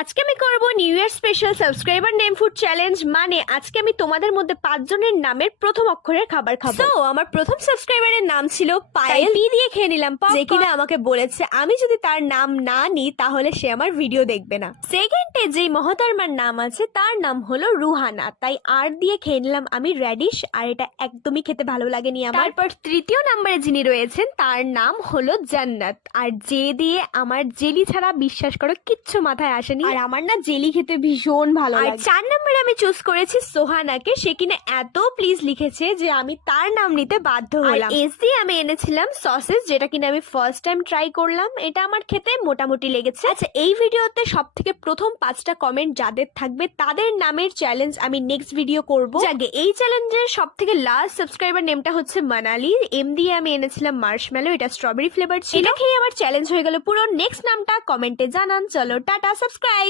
আজকে আমি করব new year special subscriber name food challenge. মানে আজকে আমি তোমাদের মধ্যে 5 জনের নামের প্রথম অক্ষরের খাবার খাবো। তো আমার প্রথম সাবস্ক্রাইবারের নাম ছিল পায়েল, পি দিয়ে খেয়ে নিলাম, যে কিনা আমাকে বলেছে আমি যদি তার নাম না নিই তাহলে সে আমার ভিডিও দেখবে না। সেকেন্ডে যেই মহতরমার নাম আছে তার নাম হলো রুহানা, তাই আর দিয়ে খেয়ে নিলাম আমি রেডিশ, আর এটা একদমই খেতে ভালো লাগেনি আমার। তারপর তৃতীয় নম্বরে যিনি রয়েছেন তার নাম হলো জান্নাত, আর যে দিয়ে আমার জেলি ছাড়া বিশ্বাস করো কিচ্ছু মাথায় আসেনি, আর আমার না জেলি খেতে ভীষণ ভালো লাগে। আর 4 নম্বরে আমি চুজ করেছি সোহানাকে, সে কিনা এত প্লিজ লিখেছে যে আমি তার নাম নিতে বাধ্য হলাম। এস দিয়ে আমি এনেছিলাম সসেস, যেটা কিনা আমি ফার্স্ট টাইম ট্রাই করলাম, এটা আমার খেতে মোটামুটি লেগেছে। আচ্ছা, এই ভিডিওতে সব থেকে প্রথম 5টা কমেন্ট যাদের থাকবে তাদের নামের চ্যালেঞ্জ আমি নেক্সট ভিডিও করবো। আগে এই চ্যালেঞ্জের সব থেকে লাস্ট সাবস্ক্রাইবার নেমটা হচ্ছে মানালি, এম দিয়ে আমি এনেছিলাম মার্শমেলো, এটা স্ট্রবেরি ফ্লেভার ছিল। এটা খেয়ে আমার চ্যালেঞ্জ হয়ে গেল পুরো। নেক্সট নামটা কমেন্টে জানান। চলো টাটা, সাবস্ক্রাইব।